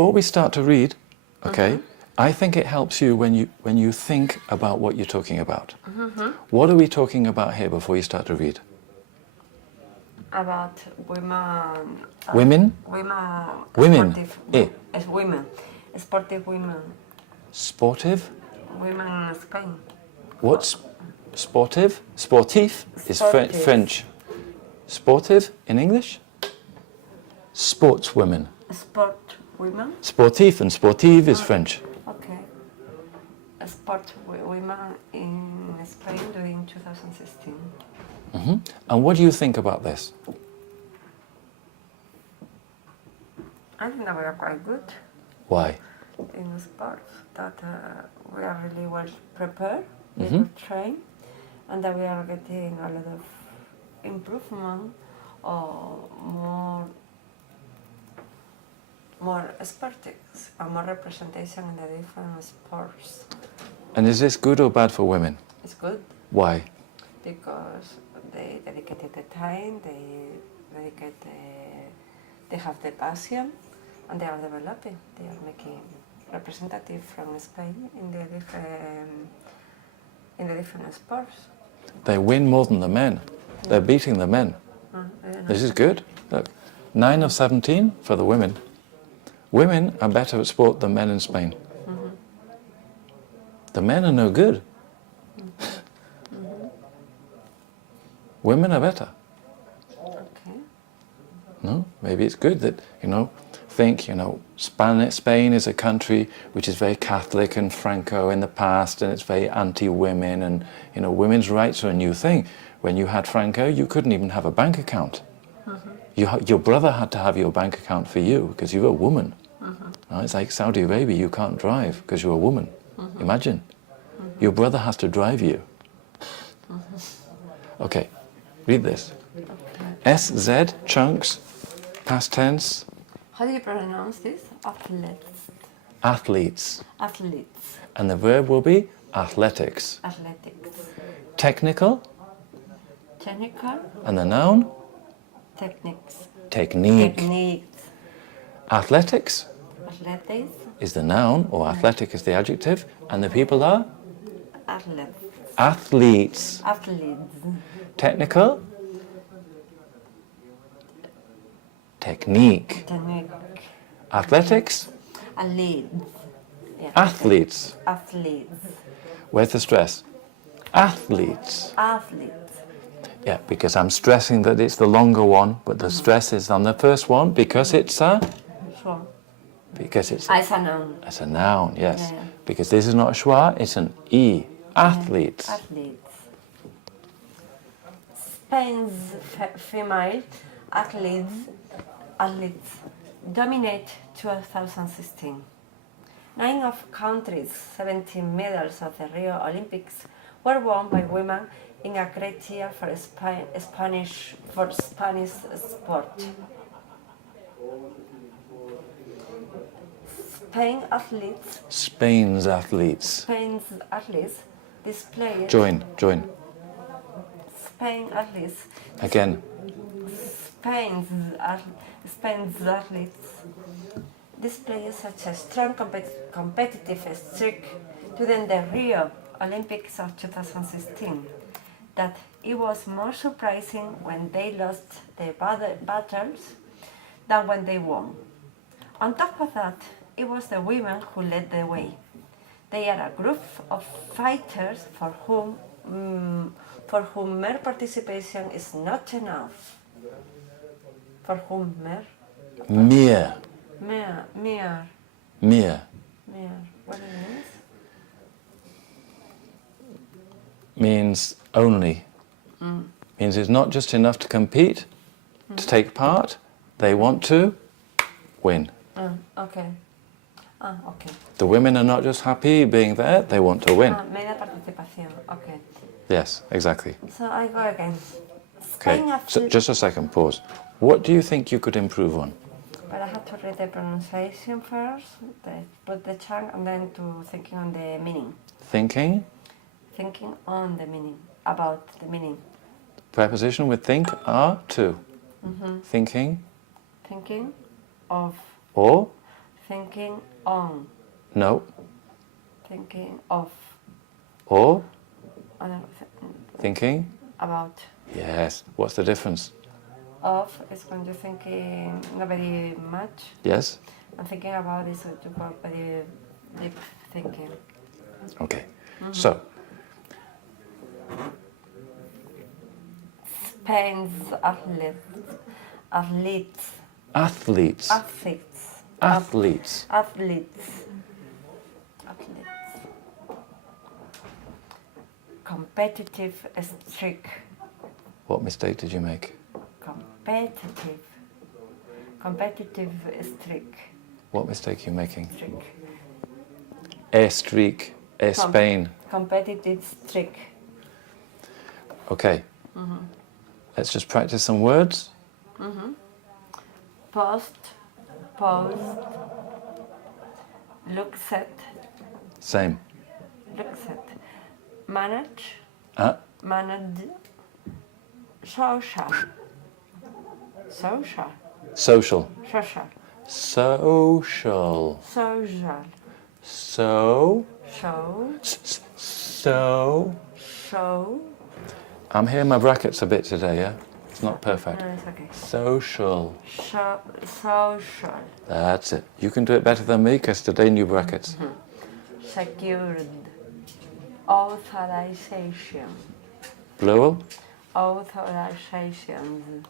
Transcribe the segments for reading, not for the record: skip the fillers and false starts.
before we start to read, okay, I think it helps you when you think about what you're talking about. What are we talking about here before you start to read? About women. Women? Women. Women. As women. Sportive women. Sportive? Women in Spain. What's sportive? Sportif is Sportive. French. Sportive in English? Sportswomen. Sport women. Sportif and sportive is French. Okay. Sport women in Spain during 2016. And what do you think about this? I think that we are quite good Why? in sports, that we are really well prepared, well trained, and that we are getting a lot of improvement or more expertise and more representation in the different sports. And is this good or bad for women? It's good Why? because they dedicated the time, they have the passion, and they are developing. They are making representative from Spain in the different sports. They win more than the men. They're beating the men. This is good. Look, 9 of 17 for the women. Women are better at sport than men in Spain. The men are no good. Women are better. Okay. No? Maybe it's good that, think, Spain is a country which is very Catholic and Franco in the past, and it's very anti-women, and, women's rights are a new thing. When you had Franco, you couldn't even have a bank account. Your brother had to have your bank account for you because you were a woman. It's like Saudi Arabia, you can't drive because you're a woman. Imagine. Your brother has to drive you. Okay, read this. SZ, chunks, past tense. How do you pronounce this? Athletes. Athletes. Athletes. And the verb will be athletics. Athletics. Technical. Technical. And the noun? Techniques. Technique. Techniques. Athletics Athletics. is the noun, or athletic is the adjective, and the people are? Athletes. Athletes. Athletes. Technical? Technique. Technique. Athletics? Athletes. Yeah. Athletes. Athletes. Where's the stress? Athletes. Athletes. Yeah, because I'm stressing that it's the longer one, but the stress is on the first one because it's a? Sure. Because it's It's a noun. it's a noun, yes. Yeah. Because this is not a schwa, it's an E. Athletes. Athletes. Spain's female athletes dominate 2016. 9 of countries' 17 medals of the Rio Olympics were won by women in a great year for Spanish sport. Spain's athletes. Displayed. Join. Spain athletes. Again. Spain's athletes displayed such a strong competitive streak during the Rio Olympics of 2016 that it was more surprising when they lost their battles than when they won. On top of that, it was the women who led the way. They are a group of fighters for whom mere participation is not enough. For whom mere? Mere. What it means? Means only. Means it's not just enough to compete, to take part. They want to win. Okay. Okay. The women are not just happy being there, they want to win. Media participación. Okay. Yes, exactly. So I go again. Okay, so just a second, pause. What do you think you could improve on? But I have to read the pronunciation first, put the chunk, and then to thinking on the meaning. Thinking? Thinking on the meaning, about the meaning. Preposition with think are to. Thinking. Thinking of. Or? Thinking on. No. Thinking of. Or? I don't know, Thinking? about. Yes. What's the difference? Of is when you're thinking not very much. Yes? And thinking about is when you go very deep thinking. Okay. So, Spain's athletes. athletes. Athletes. Athletes. Athletes. Competitive streak. What mistake did you make? Competitive streak. What mistake are you making? Streak. A streak. A Spain. Competitive streak. Okay. Let's just practice some words. Post. Pose. Looks at. Same. Looks at. Manage. Manage. Social. Social. Social. Social. Social. Social. So. Show. So. Show. I'm hearing my brackets a bit today, yeah? It's not perfect. No, it's okay. Social. Social. That's it. You can do it better than me because today new brackets. Secured. Authorization. Plural. Authorizations.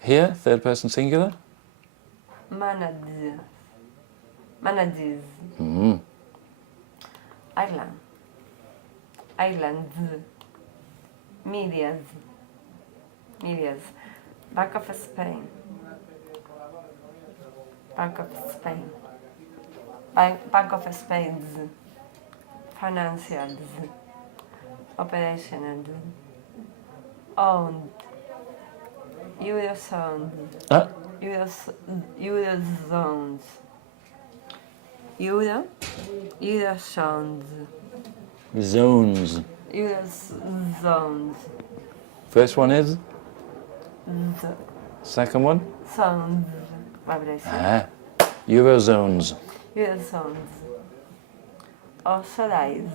Here, third person singular. Managers. Managers. Island. Islands. Medias. Medias. Bank of Spain. Bank of Spain. Bank of Spain's. Financials. Operational. Owned. Eurozone. Eurozones. Eurozones. Zones. Eurozones. First one is. Second one. Zones. Eurozones. Eurozones. Authorize.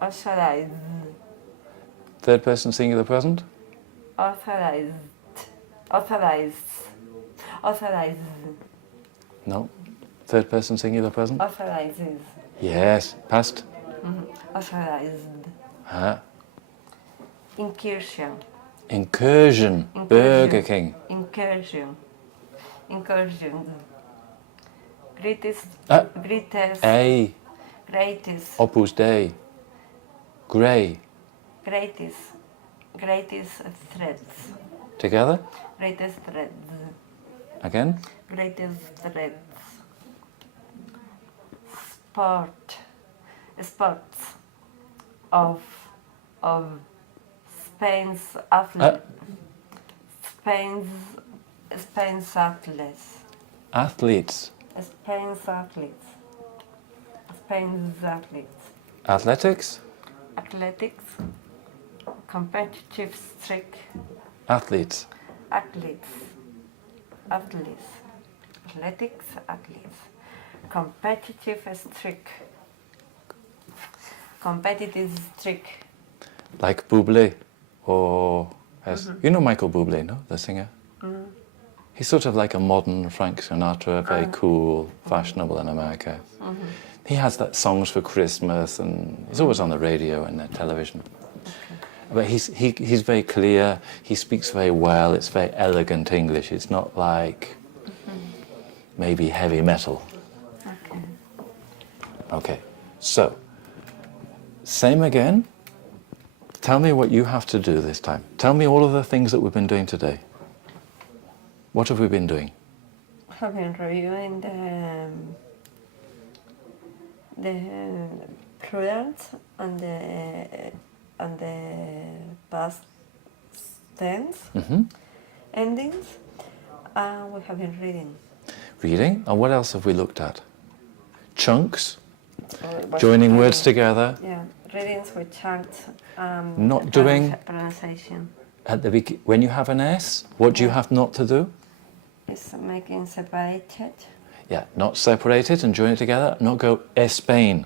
Authorized. Third person singular present. Authorized. Authorized. Authorized. No. Third person singular present. Authorizes. Yes. Past. Authorized. Incursion. Incursion. Burger King. Incursion. Incursion. Greatest. Greatest. A. Greatest. Opus Dei. Grey. Greatest. Greatest threats. Together. Greatest threats. Again. Greatest threats. Sport. Sports. Of Spain's athletes. Spain's athletes. Athletes. Spain's athletes. Spain's athletes. Athletics. Athletics. Competitive streak. Athletes. Athletes. Athletes. Athletics. Athletes. Competitive streak. Competitive streak. Like Bublé. Or as you know Michael Bublé, no? The singer. He's sort of like a modern Frank Sinatra, very cool, fashionable in America. He has that songs for Christmas, and he's always on the radio and the television. But he's very clear. He speaks very well. It's very elegant English. It's not like maybe heavy metal. Okay. So same again. Tell me what you have to do this time. Tell me all of the things that we've been doing today. What have we been doing? I've been reviewing the prudence and the past tense endings, and we have been reading. Reading? And what else have we looked at? Chunks, joining words together. Yeah, readings with chunks. Not doing pronunciation. at the when you have an S. What do you have not to do? is making separated. Yeah, not separate it and join it together. Not go España.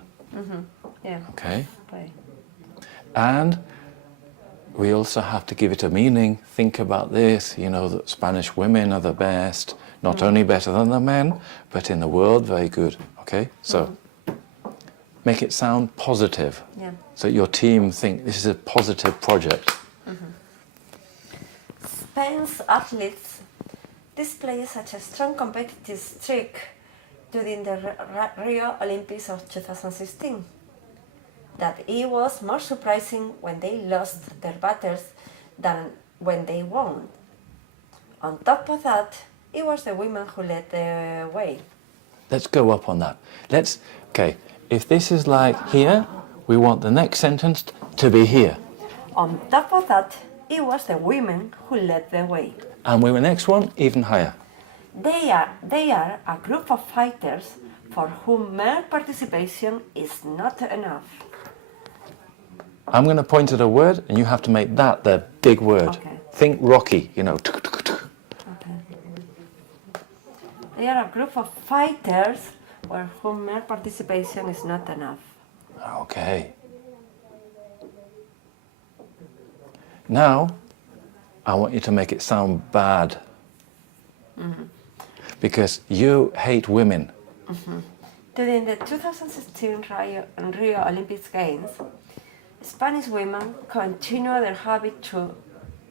Yeah. Okay. Okay. And we also have to give it a meaning. Think about this, you know, that Spanish women are the best, not only better than the men, but in the world very good. Okay? So make it sound positive. Yeah. So your team think this is a positive project. Spain's athletes display such a strong competitive streak during the Rio Olympics of 2016 that it was more surprising when they lost their battles than when they won. On top of that, it was the women who led the way. Let's go up on that. Okay, if this is like here, we want the next sentence to be here. On top of that, it was the women who led the way. And with the next one, even higher. They are a group of fighters for whom mere participation is not enough. I'm going to point at a word, and you have to make that the big word. Okay. Think Rocky, you know. Okay. They are a group of fighters for whom mere participation is not enough. Okay. Now, I want you to make it sound bad. Because you hate women. During the 2016 Rio Olympic Games, Spanish women continue their habit to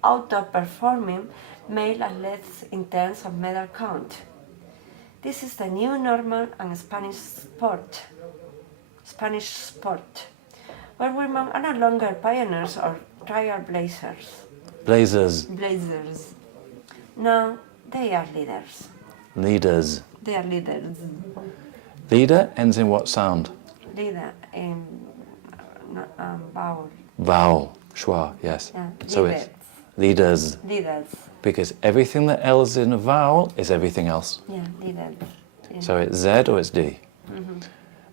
outperforming male athletes in terms of medal count. This is the new normal in Spanish sport, where women are no longer pioneers or trailblazers. Blazers. Now they are leaders. Leaders. They are leaders. Leader ends in what sound? Leader in vowel. Vowel. Schwa, yes. Yeah. So it's leaders. Leaders. Because everything that else is in a vowel is everything else. Yeah, leaders. Yeah. So it's Z or it's D.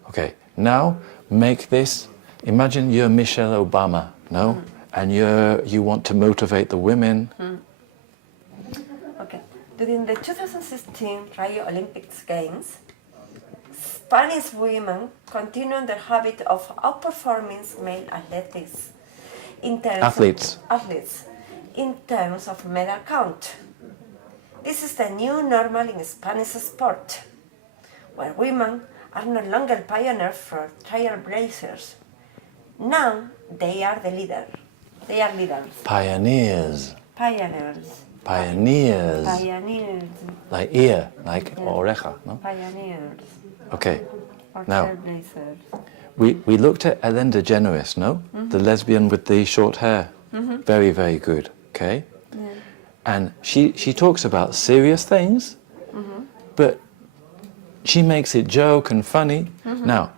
Okay, now make this, imagine you're Michelle Obama, no? And you want to motivate the women. Okay. During the 2016 Rio Olympic Games, Spanish women continue their habit of outperforming male athletes in terms of medal count. This is the new normal in Spanish sport, where women are no longer pioneers for trailblazers. Now they are the leader. They are leaders. Pioneers. Pioneers. Pioneers. Pioneers. Like ear, like oreja, no? Pioneers. Okay, Or now trailblazers. we looked at Ellen DeGeneres, no? The lesbian with the short hair. Very, very good, okay? Yeah. And she talks about serious things, but she makes it joke and funny. Now,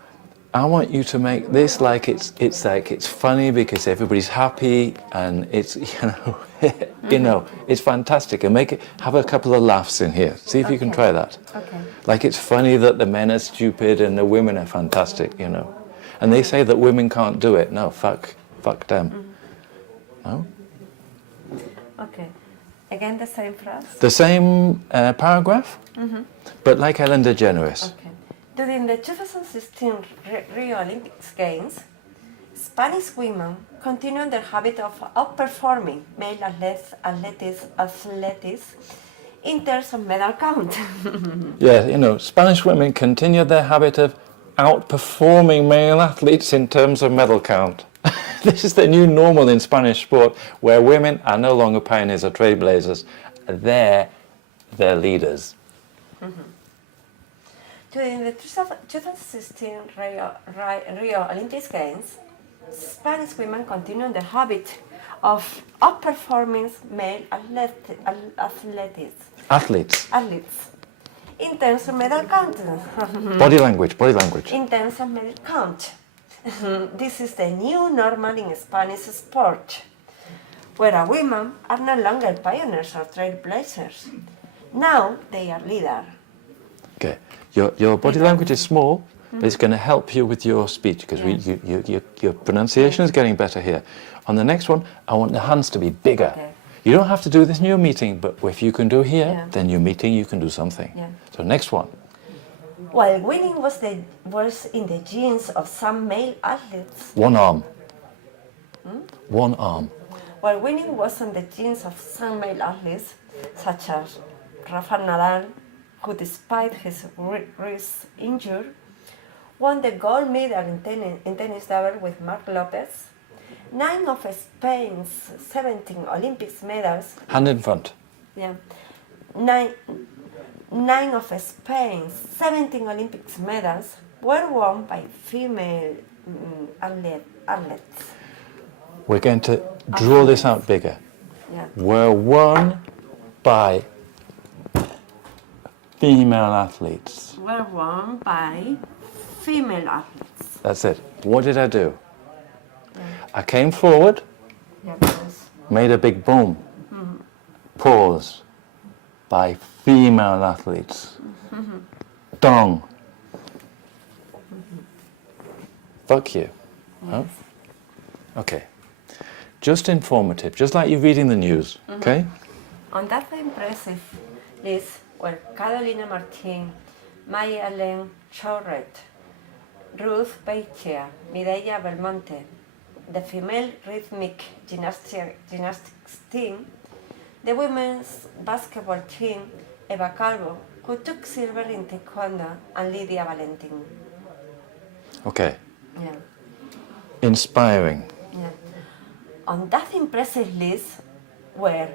I want you to make this like it's funny because everybody's happy and it's it's fantastic, and have a couple of laughs in here. See if you can try that. Okay. Like it's funny that the men are stupid and the women are fantastic, And they say that women can't do it. No, fuck them. No? Okay. Again, the same phrase. The same paragraph, but like Ellen DeGeneres. Okay. During the 2016 Rio Olympic Games, Spanish women continued their habit of outperforming male athletes in terms of medal count. Yeah, Spanish women continue their habit of outperforming male athletes in terms of medal count. This is the new normal in Spanish sport, where women are no longer pioneers or trailblazers. They're leaders. During the 2016 Rio Olympic Games, Spanish women continued the habit of outperforming male athletes in terms of medal count. Body language. In terms of medal count. This is the new normal in Spanish sport, where women are no longer pioneers or trailblazers. Now they are leaders. Okay, your body language is small, but it's going to help you with your speech because your pronunciation is getting better here. On the next one, I want the hands to be bigger. Okay. Yeah. You don't have to do this in your meeting, but if you can do here, Yeah. then your meeting you can do something. Yeah. So next one. While winning was in the genes of some male athletes. One arm. One arm. While winning was in the genes of some male athletes, such as Rafael Nadal, who despite his wrist injury, won the gold medal in tennis double with Marc Lopez. 9 of Spain's 17 Olympics medals. Hand in front. Yeah. Nine of Spain's 17 Olympics medals were won by female athletes. We're going to draw this out bigger. Yeah. Were won by female athletes. Were won by female athletes. That's it. What did I do? Yeah. I came forward, Yeah, because, made a big boom. Pause. By female athletes. Dong. Fuck you. Huh? Okay. Just informative, just like you're reading the news, okay? on that impressive list were Carolina Martin, Maya Ellen Chauret, Ruth Beitia, Mireia Belmonte, the female rhythmic gymnastics team, the women's basketball team, Eva Calvo, who took silver in taekwondo, and Lydia Valentin. Okay. Yeah. Inspiring. Yeah. On that impressive list were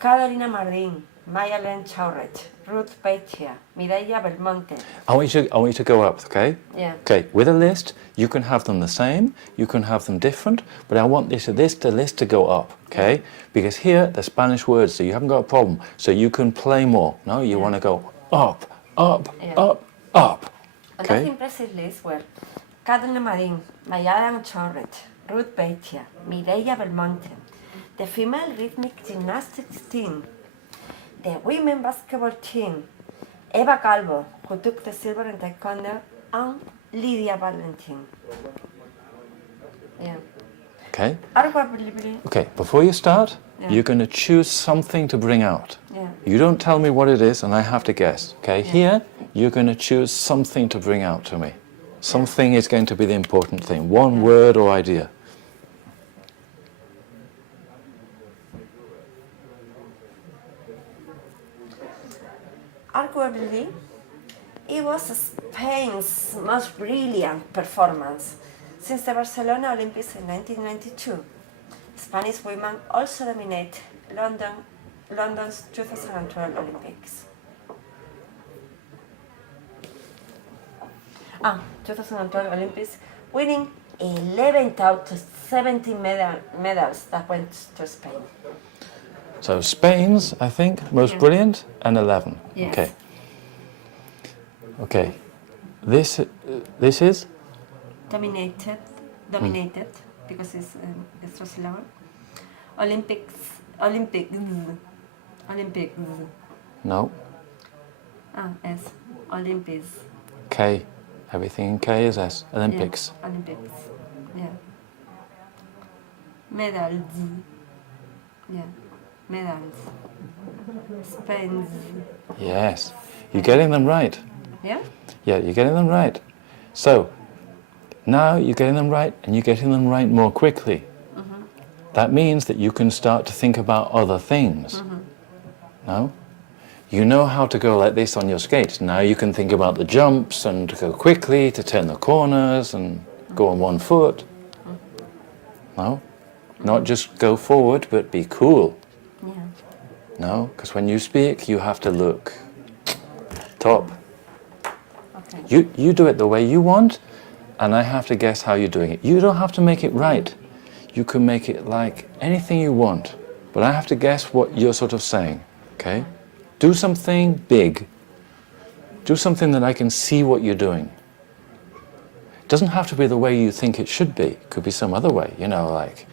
Carolina Marin, Mayalen Chauret, Ruth Beitia, Mireia Belmonte. I want you to go up, okay? Yeah. Okay, with a list, you can have them the same, you can have them different, but I want the list to go up, okay? Because here, they're Spanish words, so you haven't got a problem. So you can play more, no? You want to go up, up, Yeah. up, up, On that okay? impressive list were Carolina Marin, Mayalen Chauret, Ruth Beitia, Mireia Belmonte, the female rhythmic gymnastics team, the women basketball team, Eva Calvo, who took the silver in taekwondo, and Lydia Valentin. Yeah. Okay? Arguably, Okay, before you start, Yeah. you're going to choose something to bring out. yeah. You don't tell me what it is and I have to guess, okay? Here, you're going to choose something to bring out to me. Something is going to be the important thing, one word or idea. Arguably, it was Spain's most brilliant performance since the Barcelona Olympics in 1992. Spanish women also dominate London's 2012 Olympics. 2012 Olympics, winning 11 out of 17 medals that went to Spain. So Spain's, I think, most brilliant, and 11. Yes. Okay. Okay. This is Dominated, because it's extra syllable. Olympics. no S. Olympics. K. Everything in K is S. Olympics. Yeah. Olympics. Yeah. Medals. Yeah. Medals. Spain's. Yes. You're getting them right. Yeah. Yeah, you're getting them right. So now you're getting them right, and you're getting them right more quickly. That means that you can start to think about other things. No? You know how to go like this on your skates. Now you can think about the jumps and to go quickly, to turn the corners and go on one foot. No? Not just go forward, but be cool. Yeah. No? Because when you speak, you have to look top. Okay. You do it the way you want, and I have to guess how you're doing it. You don't have to make it right. You can make it like anything you want, but I have to guess what you're sort of saying, okay? Do something big. Do something that I can see what you're doing. It doesn't have to be the way you think it should be. It could be some other way, you know, like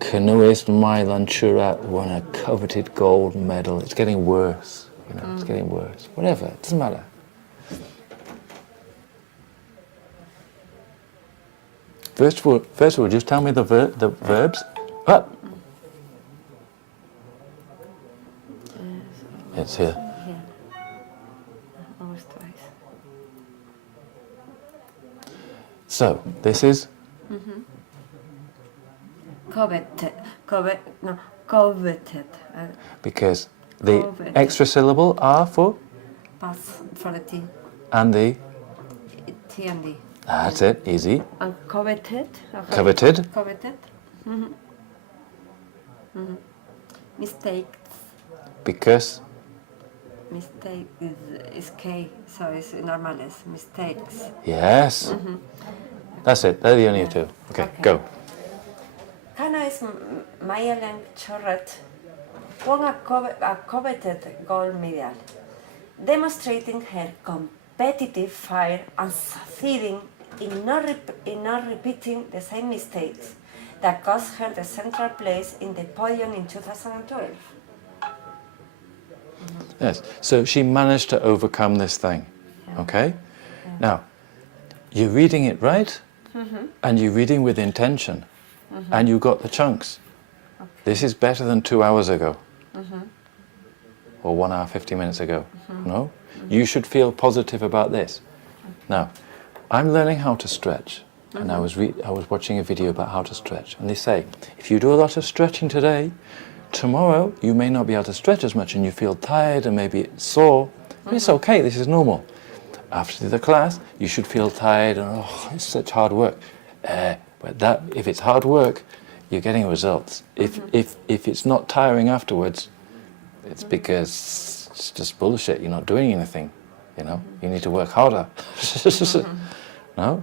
canoeist Mylan Churat won a coveted gold medal. It's getting worse, you know, it's getting worse. Whatever, it doesn't matter. First of all, just tell me the verbs. Up. It's here. Here. Almost twice. So, this is Coveted. Coveted. because the Coveted. extra syllable R for Pass for the T. and the, T and D. that's it, easy. And coveted. Okay. Coveted. Coveted. Mistakes. Because, Mistake is K, so it's normal as mistakes. yes. That's it, they're the only two. Okay, go. Hannah is Mayelen Chorret won a coveted gold medal, demonstrating her competitive fire and succeeding in not repeating the same mistakes that cost her the central place in the podium in 2012. Yes, so she managed to overcome this thing, okay? Now, you're reading it right, and you're reading with intention, and you got the chunks. This is better than 2 hours ago, or 1 hour, 50 minutes ago, no? You should feel positive about this. Now, I'm learning how to stretch, and I was watching a video about how to stretch, and they say, if you do a lot of stretching today, tomorrow you may not be able to stretch as much and you feel tired and maybe it's sore, but it's okay, this is normal. After the class, you should feel tired and oh, it's such hard work. But that, if it's hard work, you're getting results. If it's not tiring afterwards, it's because it's just bullshit, you're not doing anything, you know? You need to work harder. No?